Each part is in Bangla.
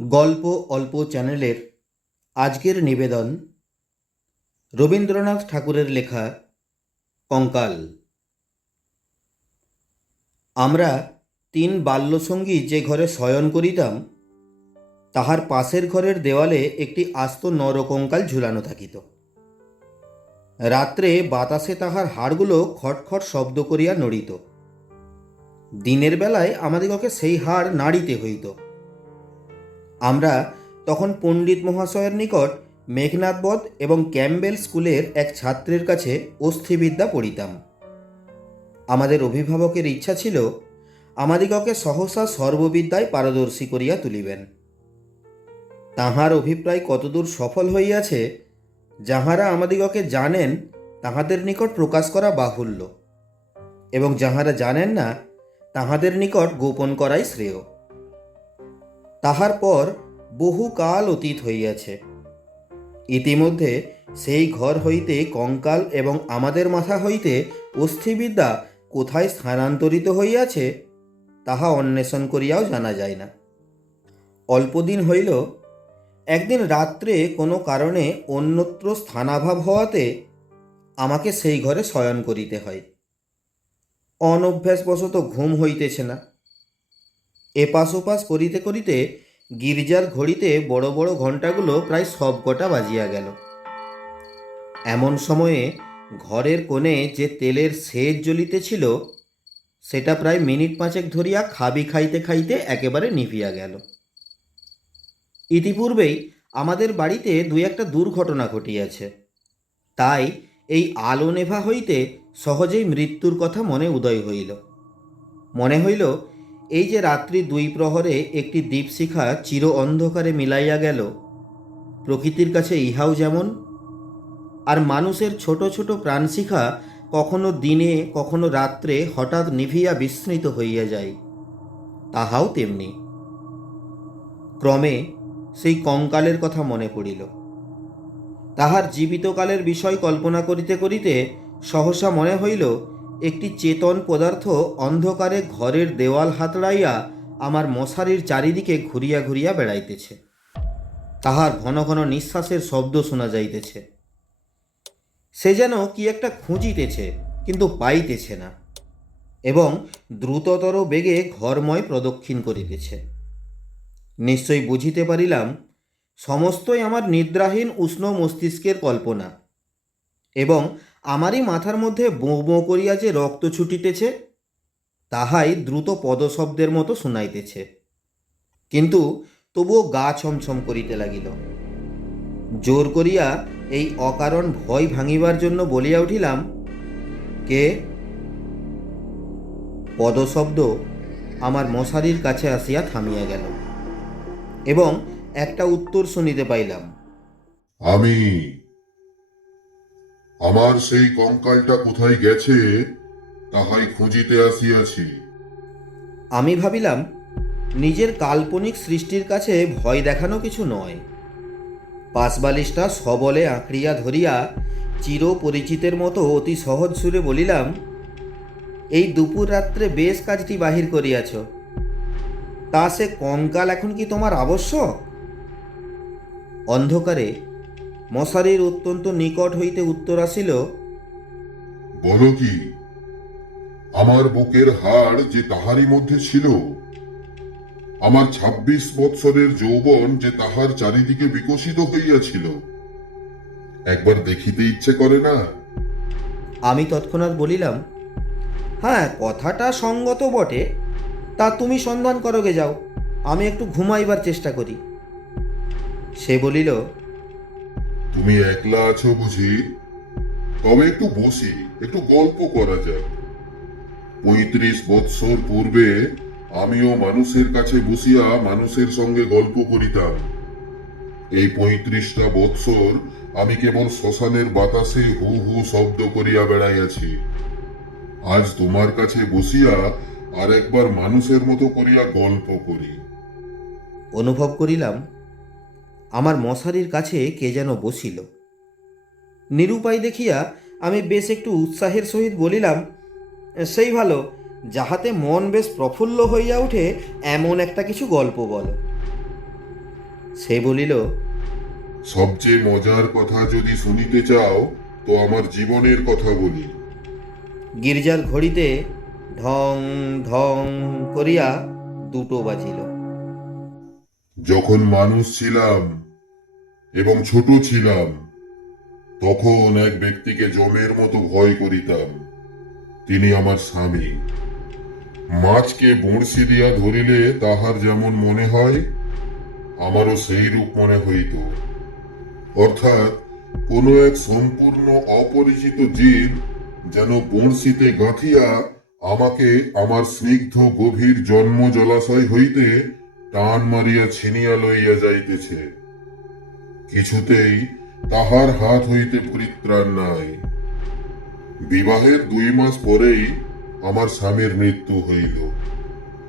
গল্প অল্প চ্যানেলের আজকের নিবেদন রবীন্দ্রনাথ ঠাকুরের লেখা কঙ্কাল। আমরা তিন বাল্যসঙ্গী যে ঘরে শয়ন করিতাম, তাহার পাশের ঘরের দেওয়ালে একটি আস্ত নরকঙ্কাল ঝুলানো থাকিত। রাত্রে বাতাসে তাহার হাড়গুলো খটখট শব্দ করিয়া নড়িত। দিনের বেলায় আমাদিগকে সেই হাড় নাড়িতে হইত। আমরা তখন পণ্ডিত মহাশয়ের নিকট মেঘনাথবধ এবং ক্যাম্বেল স্কুলের এক ছাত্রের কাছে অস্থিবিদ্যা পড়িতাম। আমাদের অভিভাবকের ইচ্ছা ছিল, আমাদিগকে সহসা সর্ববিদ্যায় পারদর্শী করিয়া তুলিবেন। তাহার অভিপ্রায় কতদূর সফল হইয়াছে, যাহারা আমাদিগকে জানেন, তাহাদের নিকট প্রকাশ করা বাহুল্য। এবং যাহারা জানেন না, তাহাদের নিকট গোপন করাই শ্রেয়। তাহার পর বহু কাল অতীত হইয়াছে। ইতিমধ্যে সেই ঘর হইতে কঙ্কাল এবং আমাদের মাথা হইতে অস্থিবিদ্যা কোথায় স্থানান্তরিত হইয়াছে, তাহা অন্বেষণ করিয়াও জানা যায় না। অল্পদিন হইল, একদিন রাত্রে কোনো কারণে অন্যত্র স্থানাভাব হওয়াতে আমাকে সেই ঘরে শয়ন করিতে হয়। অনভ্যাসবশত ঘুম হইতেছে না। এপাশ ওপাশ করিতে করিতে গির্জার ঘড়িতে বড় বড় ঘণ্টাগুলো প্রায় সব কটা বাজিয়া গেল। এমন সময়ে ঘরের কোণে যে তেলের সেজ জ্বলিতেছিল সেটা প্রায় মিনিট পাঁচেক ধরিয়া খাবি খাইতে খাইতে একেবারে নিভিয়া গেল। ইতিপূর্বেই আমাদের বাড়িতে দুই একটা দুর্ঘটনা ঘটিয়াছে। তাই এই আলো নেভা হইতে সহজেই মৃত্যুর কথা মনে উদয় হইল। মনে হইল এই যে রাত্রি দুই প্রহরে একটি দীপশিখা চির অন্ধকারে মিলাইয়া গেল, প্রকৃতির কাছে ইহাও যেমন। আর মানুষের ছোট ছোট প্রাণশিখা কখনো দিনে, কখনো রাত্রে হঠাৎ নিভিয়া বিস্মৃত হইয়া যায়, তাহাও তেমনি। ক্রমে সেই কঙ্কালের কথা মনে পড়িল। তাহার জীবিতকালের বিষয় কল্পনা করিতে করিতে সহসা মনে হইল একটি চেতন পদার্থ অন্ধকারে ঘরের দেওয়াল হাতড়াইয়া আমার মশারির চারিদিকে ঘুরিয়া ঘুরিয়া বেড়াইতেছে। তাহার ঘন ঘন নিঃশ্বাসের শব্দ শোনা যাইতেছে। সে যেন কি একটা খুঁজিতেছে, কিন্তু পাইতেছে না এবং দ্রুততর বেগে ঘরময় প্রদক্ষিণ করিতেছে। নিশ্চয়ই বুঝিতে পারিলাম, সমস্তই আমার নিদ্রাহীন উষ্ণ মস্তিষ্কের কল্পনা এবং আমারই মাথার মধ্যে বোঁ বোঁ করিয়া যে রক্ত ছুটিতেছে, তাহাই দ্রুত পদশব্দের মতো শুনাইতেছে। কিন্তু তবুও গা ছমছম করিতে লাগিল। জোর করিয়া এই অকারণ ভয় ভাঙিবার জন্য বলিয়া উঠিলাম, কে? পদশব্দ আমার মশারির কাছে আসিয়া থামিয়া গেল এবং একটা উত্তর শুনিতে পাইলাম। আমি আমার সেই কঙ্কালটা কোথায় গেছে, তাহাই খুঁজিতে আসিয়াছি। আমি ভাবিলাম, নিজের কাল্পনিক সৃষ্টির কাছে ভয় দেখানো কিছু নয়। পাশবালিশটা সবলে আঁকড়িয়া ধরিয়া চির পরিচিতের মতো অতি সহজ সুরে বলিলাম, এই দুপুর রাত্রে বেশ কাজটি বাহির করিয়াছ। তা সে কঙ্কাল এখন কি তোমার আবশ্যক? অন্ধকারে মশারির অত্যন্ত নিকট হইতে উত্তর আসিল বলো কি আমার বুকের হাড় যে তাহারই মধ্যে ছিল আমার ছাব্বিশ বৎসরের যৌবন যে তাহার চারিদিকে বিকশিত হইয়াছিল একবার দেখিতে ইচ্ছে করে না? আমি তৎক্ষণাৎ বলিলাম হ্যাঁ কথাটা সঙ্গত বটে তা তুমি সন্ধান করোগে যাও আমি একটু ঘুমাইবার চেষ্টা করি। সে বলিল তুমি একলা আছো বুঝি? তবে একটু বসি, একটু গল্প করা যাক। পঁয়ত্রিশ বৎসর পূর্বে আমিও মানুষের কাছে বসিয়া মানুষের সঙ্গে গল্প করিতাম। এই পঁয়ত্রিশটা বৎসর আমি কেবল শ্মশানের বাতাসে হু হু শব্দ করিয়া বেড়াইয়াছি। আজ তোমার কাছে বসিয়া আর একবার মানুষের মতো করিয়া গল্প করি। অনুভব করিলাম আমার মশারির কাছে কে যেন বসিল। নিরুপায় দেখিয়া আমি বেশ একটু উৎসাহের সহিত বলিলাম সেই ভালো যাহাতে মন বেশ প্রফুল্ল হইয়া উঠে এমন একটা কিছু গল্প বলো। সে বলিল সবচেয়ে মজার কথা যদি শুনিতে চাও তো আমার জীবনের কথা বলি। গির্জার ঘড়িতে ঢং ঢং করিয়া দুটো বাজিল। যখন মানুষ ছিলাম এবং ছোট ছিলাম। তখন এক ব্যক্তিকে জমের মতো ভয় করিতাম। তিনি আমার স্বামী। মাছকে বড়শি দিয়া ধরিলে তাহার যেমন মনে হয়, আমারও সেই রূপ মনে হইত। অর্থাৎ কোনো এক সম্পূর্ণ অপরিচিত জীব যেন বড়শিতে গাঁথিয়া আমাকে আমার স্নিগ্ধ গভীর জন্ম জলাশয় হইতে টান মারিয়া ছিনিয়া লইয়া যাইতেছে। কিছুতেই তাহার হাত হইতে পরিত্রাণ নাই। বিবাহের দুই মাস পরেই আমার স্বামীর মৃত্যু হইল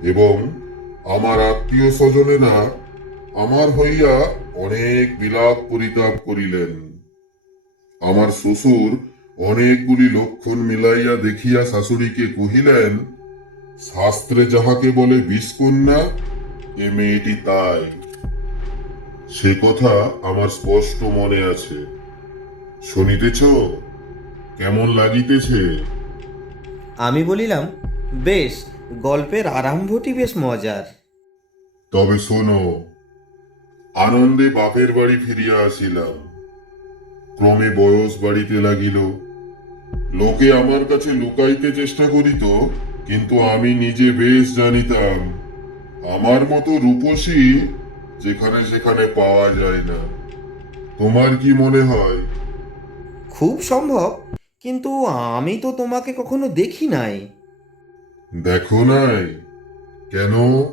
এবং আমার আত্মীয় স্বজনেরা আমার হইয়া অনেক বিলাপ পরিতাপ করিলেন। আমার শ্বশুর অনেকগুলি লক্ষণ মিলাইয়া দেখিয়া শাশুড়িকে কহিলেন, শাস্ত্রে যাহাকে বলে বিষকন্যা এ মেয়েটি তাই। সে কথা আমার স্পষ্ট মনে আছে। শুনিতেছ? কেমন লাগিতেছে? আমি বলিলাম বেশ গল্পের আরম্ভটি বেশ মজার। তবে শোনো আনন্দে বাপের বাড়ি ফিরিয়া আসিলাম। ক্রমে বয়স বাড়িতে লাগিল। লোকে আমার কাছে লুকাইতে চেষ্টা করিত কিন্তু আমি নিজে বেশ জানিতাম আমার মতো রূপসী যেখানে সেখানে পাওয়া যায় না। তোমার কি মনে হয়? খুব সম্ভব কিন্তু আমি তো তোমাকে কখনো দেখি নাই। দেখো নাই? কেন?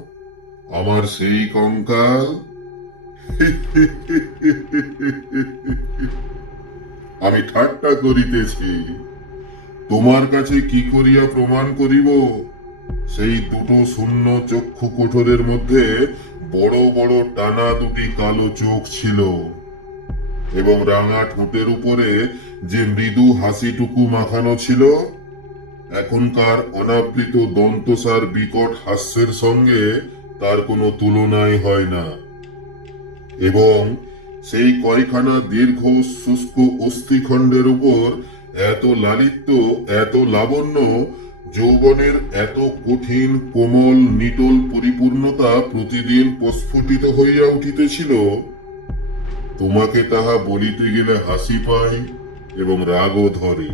আমার সেই কঙ্কাল? আমি ঠাট্টা করিতেছি। তোমার কাছে কি করিয়া প্রমাণ করিব? সেই দুটো শূন্য চক্ষু কোঠরের মধ্যে বড় বড় টানা দুটি কালো চোখ ছিল এবং রাঙা ঠোঁটের উপরে যে মৃদু হাসিটুকু মাখানো ছিল, এখনকার অনাবৃত দন্তসার বিকট হাস্যের সঙ্গে তার কোনো তুলনাই হয় না। এবং সেই কয়খানা দীর্ঘ শুষ্ক অস্থিখণ্ডের উপর এত লালিত্য, এত লাবণ্য যৌবনের এত কঠিন, কোমল, নিটল পরিপূর্ণতা প্রতিদিন প্রস্ফুটিত হইয়া উঠিতেছিল। তোমাকে তাহা বলিতে গেলে হাসি পায় এবং রাগও ধরে।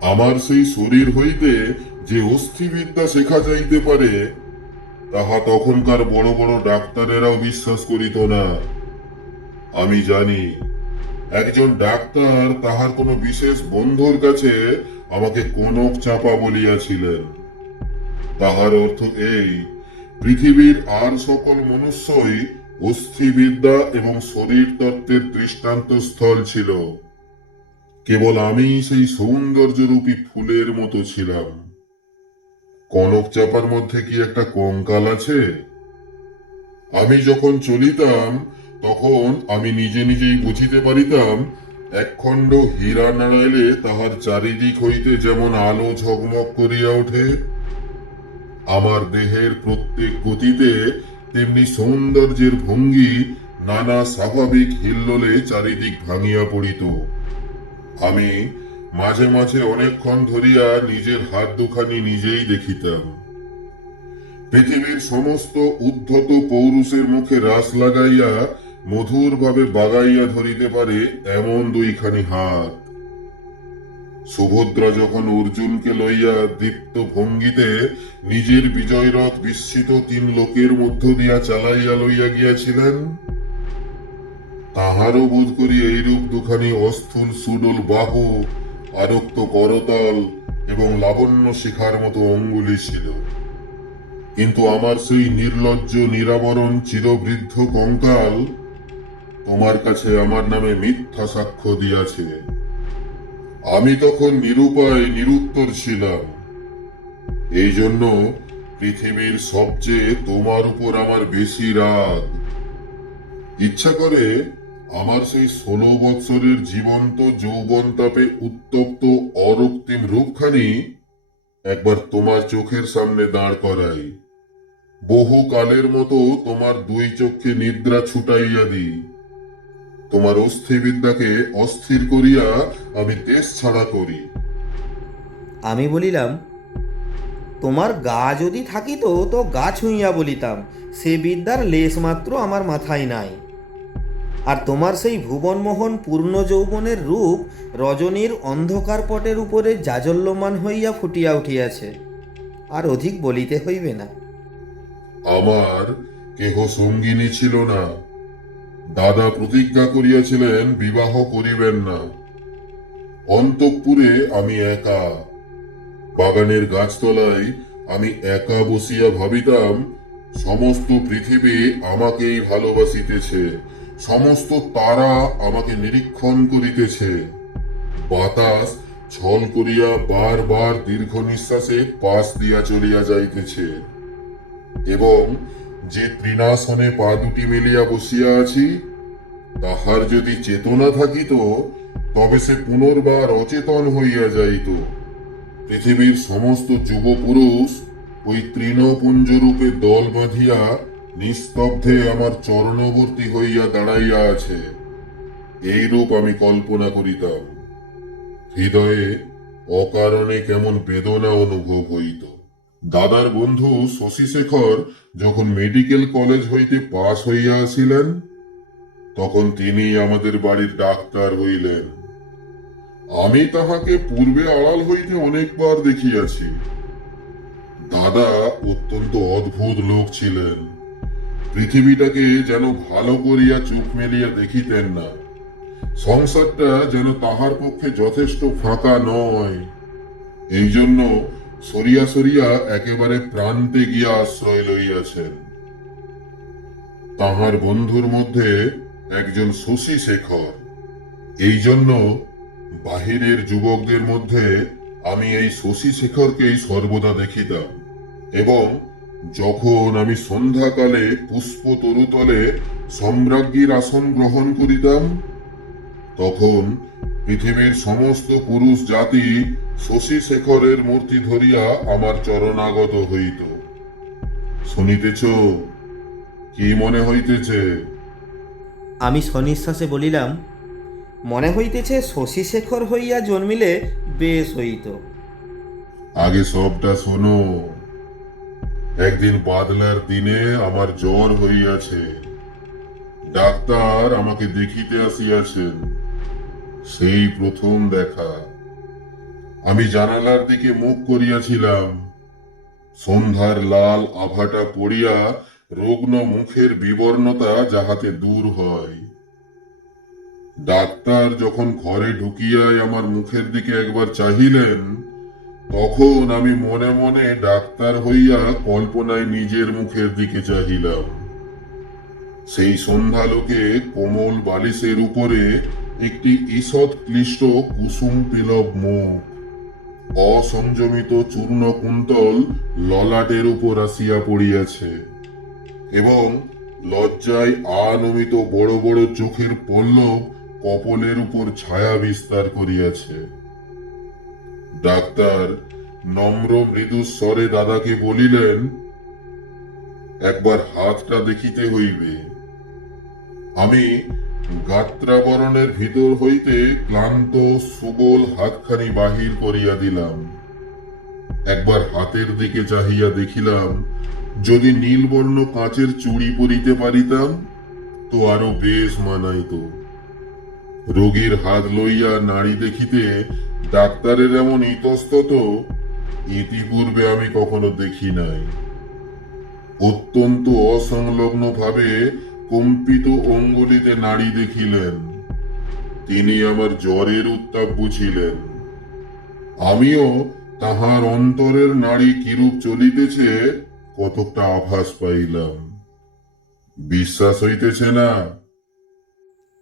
আমার সেই শরীর হইতে যে অস্থিবিদ্যা শেখা যাইতে পারে, তাহা তখনকার বড় বড় ডাক্তারেরাও বিশ্বাস করিত না। আমি জানি, একজন ডাক্তার তাহার কোনো বিশেষ বন্ধুর কাছে আমাকে কনক চাপা বলিয়াছিলেন। তাহার অর্থ এই, পৃথিবীর আর সকল মনুষ্যই অস্থিবিদ্যা এবং শরীর তত্ত্বের দৃষ্টান্ত স্থল ছিল। কেবল আমি সেই সৌন্দর্যরূপী ফুলের মতো ছিলাম। কনক চাপার মধ্যে কি একটা কঙ্কাল আছে? আমি যখন চলিতাম, তখন আমি নিজে নিজেই বুঝিতে পারিতাম একখণ্ড হীরা নাড়াইলে তাহার চারিদিক হইতে যেমন আলো ঝকমক করিয়া ওঠে, আমার দেহের প্রত্যেক গতিতে তেমনি সৌন্দর্যের ভঙ্গি নানা স্বাভাবিক হিল্লোলে চারিদিক ভাঙিয়া পড়িত। আমি মাঝে মাঝে অনেকক্ষণ ধরিয়া নিজের হাত দুখানি নিজেই দেখিতাম। পৃথিবীর সমস্ত উদ্ধত পৌরুষের মুখে রাস লাগাইয়া মধুরভাবে বাগাইয়া ধরিতে পারে এমন দুইখানি হাত সুভদ্রা যখন অর্জুনকে লইয়া দীপ্ত ভঙ্গিতে নিজের বিজয়রথ বিস্মিত তিন লোকের মধ্য দিয়া চালাইয়া লইয়া গিয়াছিলেন, তাহারও বোধ করি এইরূপ দুখানি অস্থুল সুডল বাহু, আরক্ত করতল এবং লাবণ্য শিখার মতো অঙ্গুলি ছিল। কিন্তু আমার সেই নির্লজ্জ নিরাবরণ চিরবৃদ্ধ কঙ্কাল তোমার কাছে আমার নামে মিথ্যা সাক্ষ্য দিয়াছে। আমি তখন নিরুপায় নিরুত্তর ছিলাম এই জন্য পৃথিবীর সবচেয়ে তোমার উপর আমার বেশি রাগ। ইচ্ছা করে আমার সেই ষোলো বৎসরের জীবন্ত যৌবন তাপে উত্তপ্ত অরক্তিম রূপখানি একবার তোমার চোখের সামনে দাঁড় করাই। বহু কালের মতো তোমার দুই চক্ষে নিদ্রা ছুটাইয়া দিই। তোমার অস্থিবিদ্যাকে অস্থির করিয়া আমি দেশ ছাড়া করি। আমি বলিলাম তোমার গা যদি থাকিত তো গা ছুঁইয়া বলিতাম সে বিদ্যার লেশ মাত্র আমার মাথায় নাই। আর তোমার সেই ভুবনমোহন পূর্ণ যৌবনের রূপ রজনীর অন্ধকার পটের উপরে জাজল্যমান হইয়া ফুটিয়া উঠিয়াছে আর অধিক বলিতে হইবে না। আমার কেহ সঙ্গিনী ছিল না। দাদা প্রতিজ্ঞা করিয়াছিলেন, বিবাহ করিবেন না। অন্তঃপুরে আমি একা। বাগানের গাছতলায় আমি একা বসিয়া ভাবিতাম, সমস্ত পৃথিবী আমাকেই ভালোবাসিতেছে, সমস্ত তারা আমাকে নিরীক্ষণ করিতেছে। বাতাস ছল করিয়া বারবার দীর্ঘ নিঃশ্বাসে পাশ দিয়া চলিয়া যাইতেছে। এবং যে তৃণাসনে পা দুটি মেলিয়া বসিয়া আছি, তাহার যদি চেতনা থাকিত, তবে সে পুনর্বার অচেতন হইয়া যাইত। পৃথিবীর সমস্ত যুব পুরুষ ওই তৃণপুঞ্জ রূপে দল বাঁধিয়া নিস্তব্ধে আমার চরণবর্তী হইয়া দাঁড়াইয়া আছে। এইরূপ আমি কল্পনা করিতাম। হৃদয়ে অকারণে কেমন বেদনা অনুভব হইত। দাদার বন্ধু শশীশেখর যখন মেডিকেল কলেজ হইতে পাশ হইয়া আসিলেন, তখন তিনি আমাদের বাড়ির ডাক্তার হইলেন। আমি তাহাকে পূর্বে আড়াল হইতে অনেকবার দেখিয়াছি। দাদা অত্যন্ত অদ্ভুত লোক ছিলেন। পৃথিবীটাকে যেন ভালো করিয়া চোখ মেলিয়া দেখিতেন না। সংসারটা যেন তাহার পক্ষে যথেষ্ট ফাঁকা নয়। এই জন্য সরিয়া সরিয়া একেবারে প্রান্তে গিয়া আশ্রয় লইয়াছেন। তাহার বন্ধুর মধ্যে একজন শশী শেখর। এই জন্য বাহিরের যুবকদের মধ্যে আমি এই শশী শেখরকেই সর্বদা দেখিতাম এবং যখন আমি সন্ধ্যাকালে পুষ্প তরুতলে সম্রাজ্ঞীর আসন গ্রহণ করিতাম, তখন পৃথিবীর সমস্ত পুরুষ জাতি শশী শেখরের মূর্তি ধরিয়া আমার চরণাগত হইত। শুনিতেছ? কি মনে হইতেছে? আমি সনিশ্বাসে বলিলাম মনে হইতেছে শশীশেখর হইয়া জন্মিলে বেশ হইত। আগে সবটা শোনো। একদিন বাদলার দিনে আমার জ্বর হইয়াছে। ডাক্তার আমাকে দেখিতে আসিয়াছেন। সেই প্রথম দেখা। আমি জানালার দিকে মুখ করিয়াছিলাম। সন্ধ্যার লাল আভাটা পড়িয়া রুগ্ন মুখের বিবর্ণতা যাহাতে দূর হয়। ডাক্তার যখন ঘরে ঢুকিয়াই আমার মুখের দিকে একবার চাহিলেন, তখন আমি মনে মনে ডাক্তার হইয়া কল্পনায় নিজের মুখের দিকে চাহিলাম। সেই সন্ধ্যালোকে কোমল বালিশের উপরে একটি ঈষৎ ক্লিষ্ট কুসুম পিলব মুখ। অসংযমিত চূর্ণ কুন্তল ললাটের উপর আসিয়া পড়িয়াছে এবং লজ্জায় আনমিত বড় বড় চোখের পল্লব কপলের উপর ছায়া বিস্তার করিয়াছে। ডাক্তার নম্র মৃদু স্বরে দাদাকে বলিলেন, একবার হাতটা দেখিতে হইবে। আমি গাত্রাবরণের ভিতর হইতে ক্লান্ত সুবল হাতখানি বাহির করিয়া দিলাম। একবার হাতের দিকে চাহিয়া দেখিলাম, যদি নীলবর্ণ কাঁচের চুড়ি পরিতে পারিতাম, তো আরও বেশ মানাইতো। রোগীর হাত লইয়া নাড়ি দেখিতে ডাক্তারের এমন ইতস্তত ইতিপূর্বে আমি কখনো দেখি নাই। অত্যন্ত অসংলগ্ন ভাবে কম্পিত অঙ্গুলিতে নাড়ি দেখিলেন। তিনি আমার জ্বরের উত্তাপ বুঝিলেন। আমিও তাহার অন্তরের নাড়ি কিরূপ চলিতেছে, কতকটা আভাস পাইলাম। বিশ্বাস হইতেছে না।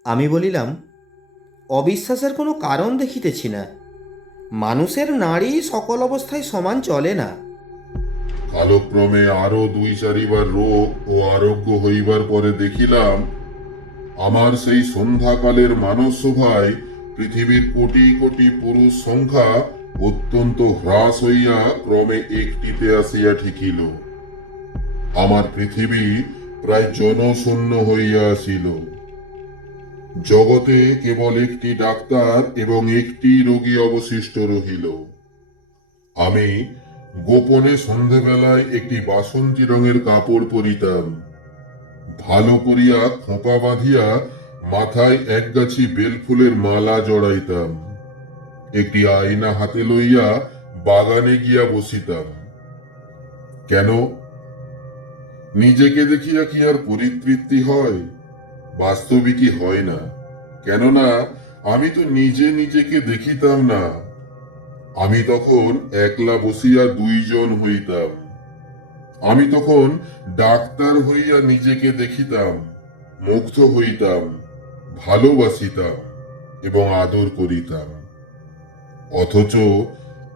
আমি বলিলাম, অবিশ্বাসের কোনো কারণ দেখিতেছি না। মানুষের নারী সকল অবস্থায় সমান চলে না। কালক্রমে আরও দুই চারিবার রোগ ও আরোগ্য হইবার পরে দেখিলাম, আমার সেই সন্ধ্যাকালের মানব সভায় পৃথিবীর কোটি কোটি পুরুষ সংখ্যা অত্যন্ত হ্রাস হইয়া ক্রমে একটিতে আসিয়া ঠেকিল। আমার পৃথিবী প্রায় জনশূন্য হইয়া আসিল। জগতে কেবল একটি ডাক্তার এবং একটি রোগী অবশিষ্ট রহিল। আমি গোপনে সন্ধেবেলায় একটি বাসন্তী রঙের কাপড় পরিতাম। ভালো করিয়া খোঁপা বাঁধিয়া মাথায় একগাছি বেলফুলের মালা জড়াইতাম। একটি আয়না হাতে লইয়া বাগানে গিয়া বসিতাম। কেন? নিজেকে দেখিয়া কি আর পরিতৃপ্তি হয়? বাস্তবিকই হয় না। কেননা, আমি তো নিজে নিজেকে দেখিতাম না। আমি তখন একলা বসিয়া দুইজন হইতাম। আমি তখন ডাক্তার হইয়া নিজেকে দেখিতাম, মুগ্ধ হইতাম, ভালোবাসিতাম এবং আদর করিতাম। অথচ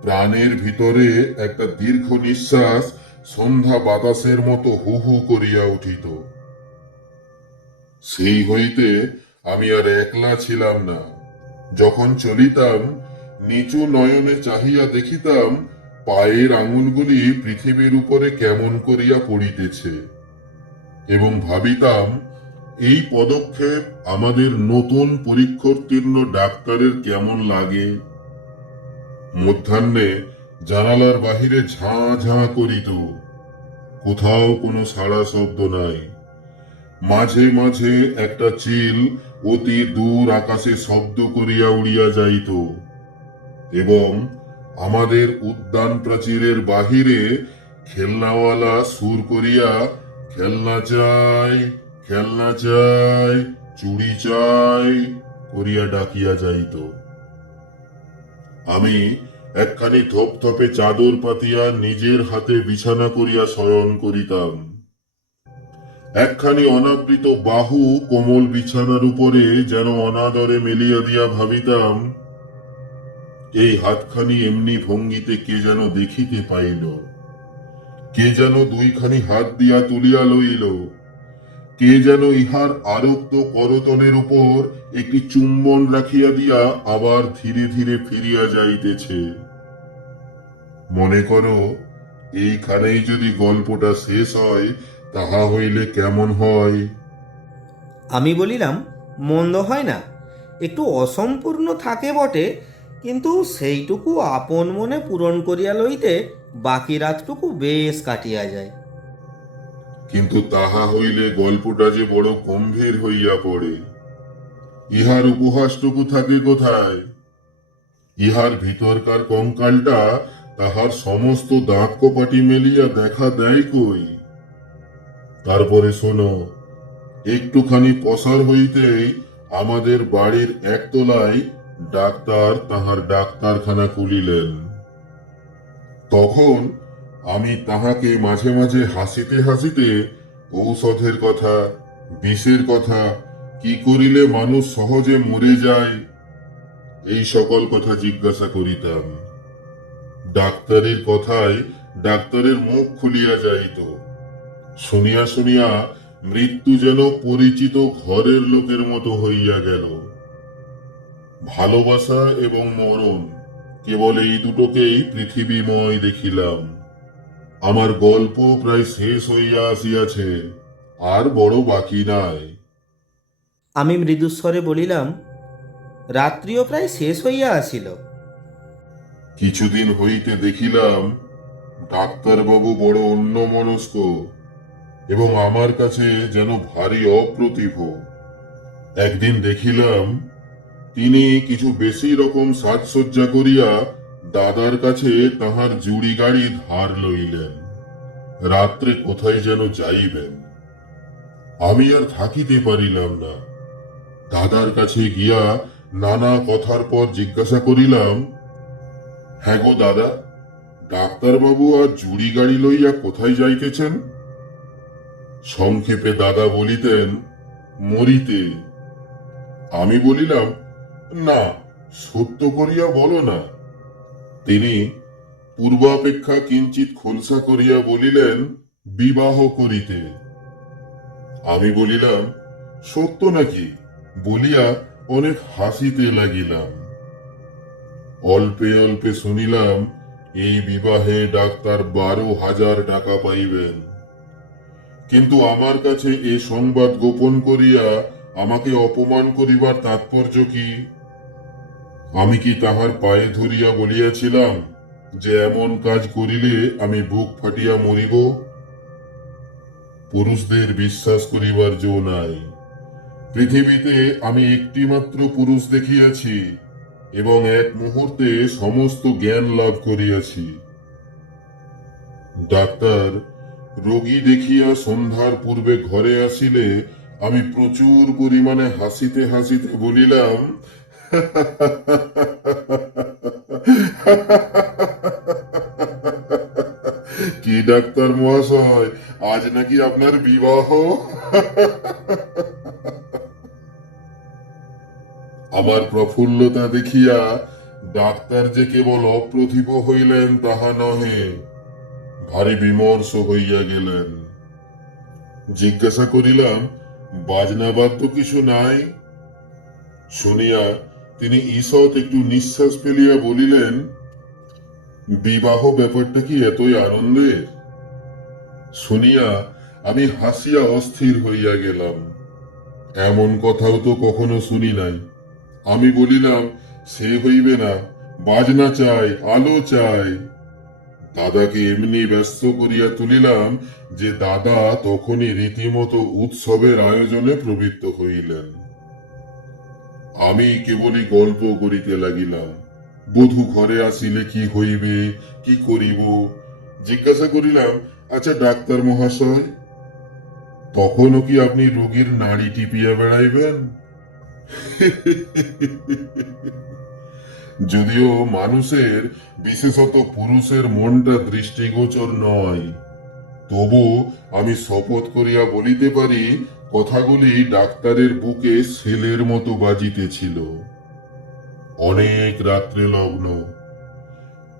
প্রাণের ভিতরে একটা দীর্ঘ নিঃশ্বাস সন্ধ্যা বাতাসের মতো হু হু করিয়া উঠিত। সেই হইতে আমি আর একলা ছিলাম না। যখন চলিতাম নিচু নয়নে চাহিয়া দেখিতাম পায়ের আঙুলগুলি পৃথিবীর উপরে কেমন করিয়া পড়িতেছে। এবং ভাবিতাম, এই পদক্ষেপ আমাদের নতুন পরীক্ষোত্তীর্ণ ডাক্তারের কেমন লাগে? মধ্যাহ্নে জানালার বাহিরে ঝাঁ ঝাঁ করিত। কোথাও কোনো সাড়া শব্দ নাই। মাঝে মাঝে একটা চিল অতি দূর আকাশে শব্দ করিয়া উড়িয়া যাইত। এবং আমাদের উদ্যান প্রাচীরের বাহিরে খেলনাওয়ালা সুর করিয়া খেলনা চাই খেলনা চাই, চুড়ি চাই করিয়া ডাকিয়া যাইত। আমি একখানি ধপধপে চাদর পাতিয়া নিজের হাতে বিছানা করিয়া শয়ন করিতাম। একখানি অনাবৃত বাহু কোমল বিছানার উপরে যেন অনাদরে মেলিয়া দিয়া ভাবিতাম এই হাতখানি এমনি ভঙ্গিতে কে যেন দেখিতে পাইল, কে যেন দুইখানি হাত দিয়া তুলিয়া লইল, কে যেন ইহার আরক্ত করতনের উপর একটি চুম্বন রাখিয়া দিয়া আবার ধীরে ধীরে ফিরিয়া যাইতেছে। মনে করো, এইখানেই যদি গল্পটা শেষ হয়, তাহা হইলে কেমন হয়? আমি বলিলাম, মন্দ হয় না। একটু অসম্পূর্ণ থাকে বটে কিন্তু সেইটুকু আপন মনে পূরণ করিয়া লইতে বাকি রাতটুকু বেশ কাটিয়া যায়। কিন্তু তাহা হইলে গল্পটা যে বড় গম্ভীর হইয়া পড়ে। ইহার উপহাসটুকু থাকে কোথায়? ইহার ভিতরকার কঙ্কালটা তাহার সমস্ত দাঁত কপাটি মেলিয়া দেখা দেয় কই? তারপরে শোনো, একটুখানি পসার হইতেই আমাদের বাড়ির একতলায় ডাক্তার তাহার ডাক্তারখানা খুলিলেন। তখন আমি তাহাকে মাঝে মাঝে হাসিতে হাসিতে ঔষধের কথা, বিষের কথা, কি করিলে মানুষ সহজে মরে যায়, এই সকল কথা জিজ্ঞাসা করিতাম। ডাক্তারের কথায় ডাক্তারের মুখ খুলিয়া যাইত। শুনিয়া শুনিয়া মৃত্যু যেন পরিচিত ঘরের লোকের মতো হইয়া গেল। ভালোবাসা এবং মরণ কেবল এই দুটোকেই পৃথিবীময় দেখিলাম। আমার গল্প প্রায় শেষ হইয়া আসিয়াছে আর বড় বাকি নাই। আমি মৃদুস্বরে বলিলাম রাত্রিও প্রায় শেষ হইয়া আসিল। কিছুদিন হইতে দেখিলাম ডাক্তারবাবু বড় অন্যমনস্ক এবং আমার কাছে যেন ভারী অপ্রতিভ। একদিন দেখিলাম তিনি কিছু বেশি রকম সাজসজ্জা করিয়া দাদার কাছে তাহার জুড়ি গাড়ি ধার লইলেন। রাত্রে কোথায় যেন যাইবেন। আমি আর থাকিতে পারিলাম না। দাদার কাছে গিয়া নানা কথার পর জিজ্ঞাসা করিলাম হ্যাঁ গো দাদা, ডাক্তারবাবু আর জুড়ি গাড়ি লইয়া কোথায় যাইতেছেন? সংক্ষেপে দাদা বলিতেন, মরিতে। আমি বলিলাম না, সত্য করিয়া বলো না। তিনি পূর্বাপেক্ষা কিঞ্চিত খোলসা করিয়া বলিলেন, বিবাহ করিতে। আমি বলিলাম, সত্য নাকি? বলিয়া অনেক হাসিতে লাগিলাম। অল্পে অল্পে শুনিলাম, এই বিবাহে ডাক্তার বারো হাজার টাকা পাইবেন। কিন্তু আমার কাছে এ সংবাদ গোপন করিয়া আমাকে অপমান করিবার তাৎপর্য কি? আমি কি তাহার পায়ে ধরিয়া বলিয়াছিলাম যে এমন কাজ করিলে আমি বুক ফাটিয়া মরিব? পুরুষদের বিশ্বাস করিবার জো নাই। পৃথিবীতে আমি একটিমাত্র পুরুষ দেখিয়াছি এবং এক মুহূর্তে সমস্ত জ্ঞান লাভ করিয়াছি। ডাক্তার, রোগী দেখিয়া সন্ধ্যার পূর্বে ঘরে আসিলে আমি প্রচুর পরিমাণে হাসিতে হাসিতে বলিলাম কি ডাক্তার মহাশয়? আজ নাকি আপনার বিবাহ? আমার প্রফুল্লতা দেখিয়া ডাক্তার যে কেবল অপ্রতিভ হইলেন, তাহা নহে। ভারী বিমর্ষ হইয়া গেলেন। জিজ্ঞাসা করিলাম, বাজনা বাদ্য কিছু নাই? শুনিয়া তিনি ঈষৎ একটু নিঃশ্বাস ফেলিয়া বলিলেন, বিবাহ ব্যাপারটা কি এতই আনন্দের? শুনিয়া আমি হাসিয়া অস্থির হইয়া গেলাম। এমন কথাও তো কখনো শুনি নাই। আমি বলিলাম, সে হইবে না, বাজনা চাই, আলো চাই। দাদাকে এমনি ব্যস্ত করিয়া তুলিলাম যে দাদা তখনই রীতিমতো উৎসবের আয়োজনে প্রবৃত্ত হইলেন। আমি কেবলই গল্প করিতে লাগিলাম। বধূ ঘরে আসিলে কি হইবে, কি করিব? জিজ্ঞাসা করিলাম আচ্ছা ডাক্তার মহাশয়, তখনও কি আপনি রোগীর নাড়ি টিপিয়া বেড়াইবেন? যদিও মানুষের, বিশেষত পুরুষের মনটা দৃষ্টিগোচর নয় তবু আমি শপথ করিয়া বলিতে পারি কথাগুলি ডাক্তারের বুকে সেলের মতো বাজিতেছিল। অনেক রাত্রে লগ্ন।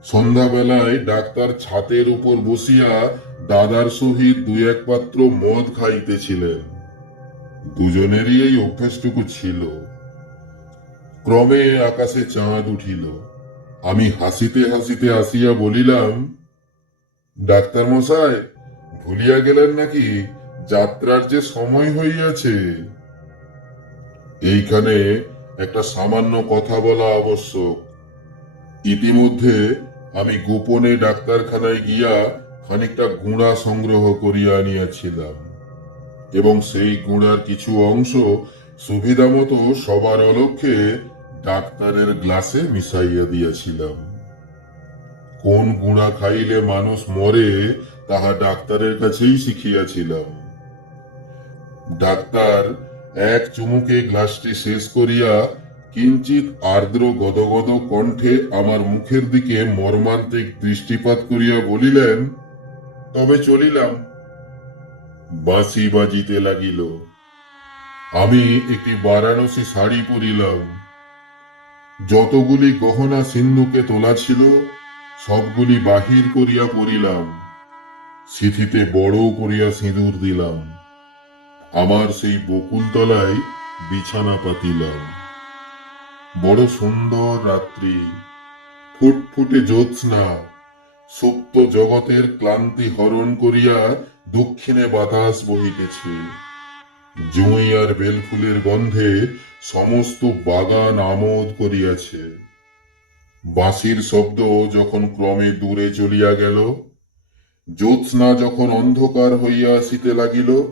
সন্ধ্যাবেলায় ডাক্তার ছাতের উপর বসিয়া দাদার সহিত দুই এক পাত্র মদ খাইতেছিলেন। দুজনেরই এই অভ্যাসটুকু ছিল। ক্রমে আকাশে চাঁদ উঠিল। আমি হাসিতে হাসিতে আসিয়া বলিলাম ডাক্তার মশাই ভুলিয়া গেলেন নাকি? যাত্রার যে সময় হইয়াছে, এইখানে একটা সামান্য কথা বলা আবশ্যক। ইতিমধ্যে আমি গোপনে ডাক্তারখানায় গিয়া খানিকটা গুঁড়া সংগ্রহ করিয়া আনিয়াছিলাম এবং সেই গুঁড়ার কিছু অংশ সুবিধা মতো সবার অলক্ষে ডাক্তারের গ্লাসে মিশাইয়া দিয়াছিলাম। কোন গুঁড়া খাইলে মানুষ মরে, তাহা ডাক্তারের কাছেই শিখিয়াছিলাম। ডাক্তার, এক চুমুকে গ্লাসটি শেষ করিয়া কিঞ্চিত আর্দ্র গদগদ কণ্ঠে আমার মুখের দিকে মর্মান্তিক দৃষ্টিপাত করিয়া বলিলেন, তবে চলিলাম। বাঁশি বাজিতে লাগিল। আমি একটি বারাণসী শাড়ি পরিলাম। যতগুলি গহনা সিন্ধুকে তোলা ছিল, সবগুলি বাহির করিয়া পরিলাম। সিথিতে বড় করিয়া সিঁদুর দিলাম। আমার সেই বকুলতলায় বিছানা পাতিলাম। বড় সুন্দর রাত্রি। ফুটফুটে জ্যোৎস্না। সুপ্ত জগতের ক্লান্তি হরণ করিয়া দক্ষিণে বাতাস বহিতেছে। জুঁই আর বেলফুলের গন্ধে সমস্ত বাগান আমোদ করিয়াছে। বাঁশির শব্দ যখন ক্রমে দূরে চলিয়া গেল, জ্যোৎস্না যখন অন্ধকার হইয়া আসিতে লাগিল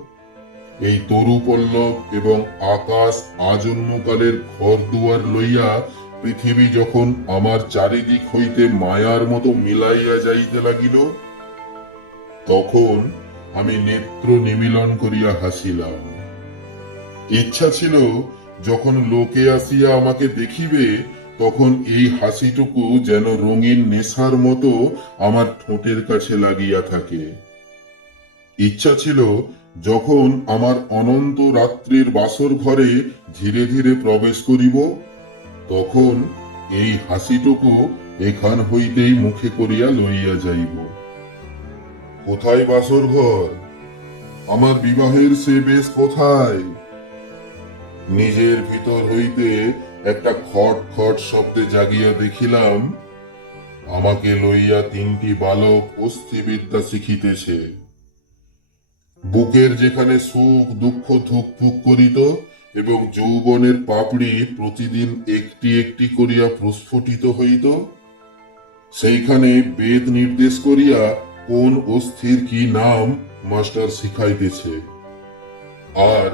এই তরু পল্লব এবং আকাশ আজন্মকালের ঘর দুয়ার লইয়া পৃথিবী যখন আমার চারিদিক হইতে মায়ার মতো মিলাইয়া যাইতে লাগিল, তখন আমি নেত্র নিমিলন করিয়া হাসিলাম। ইচ্ছা ছিল, যখন লোকে আসিয়া আমাকে দেখিবে, তখন এই হাসিটুকু যেন রঙিন নেশার মতো আমার ঠোঁটের কাছে লাগিয়া থাকে। ইচ্ছা ছিল যখন আমার অনন্ত রাত্রির বাসর ঘরে ধীরে ধীরে প্রবেশ করিব, তখন এই হাসিটুকু এখান হইতেই মুখে করিয়া লইয়া যাইব। কোথায় বাসর ঘর? আমার বিবাহের সে বেশ কোথায়? নিজের ভিতর হইতে একটা খট খট শব্দে জাগিয়া দেখিলাম, আমাকে লইয়া তিনটি বালক অস্থিবিদ্যা শিখিতেছে। বুকের যেখানে সুখ, দুঃখ, ধুক ফুক করিত এবং যৌবনের পাপড়ি প্রতিদিন একটি একটি করিয়া প্রস্ফুটিত হইত, সেইখানে বেদ নির্দেশ করিয়া কোন অস্থির কি নাম মাস্টার শিখাইতেছে। আর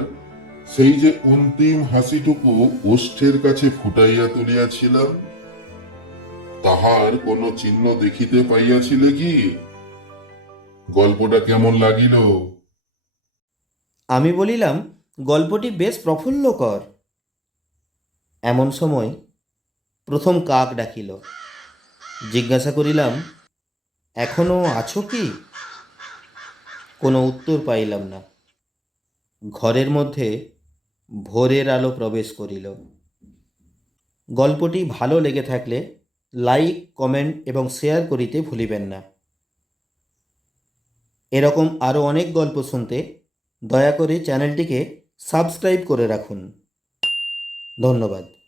সেই যে অন্তিম হাসিটুকু ওষ্ঠের কাছে ফুটাইয়া তুলিয়াছিলাম, তাহার কোনো চিহ্ন দেখিতে পাইয়াছিলে কি? গল্পটা কেমন লাগিল? আমি বলিলাম, গল্পটি বেশ প্রফুল্লকর। এমন সময় প্রথম কাক ডাকিল। জিজ্ঞাসা করিলাম, এখনও আছো কি? কোনো উত্তর পাইলাম না। ঘরের মধ্যে ভোরের আলো প্রবেশ করিল। গল্পটি ভালো লেগে থাকলে লাইক, কমেন্ট এবং শেয়ার করিতে ভুলিবেন না। এরকম আরও অনেক গল্প শুনতে দয়া করে চ্যানেলটিকে সাবস্ক্রাইব করে রাখুন। ধন্যবাদ।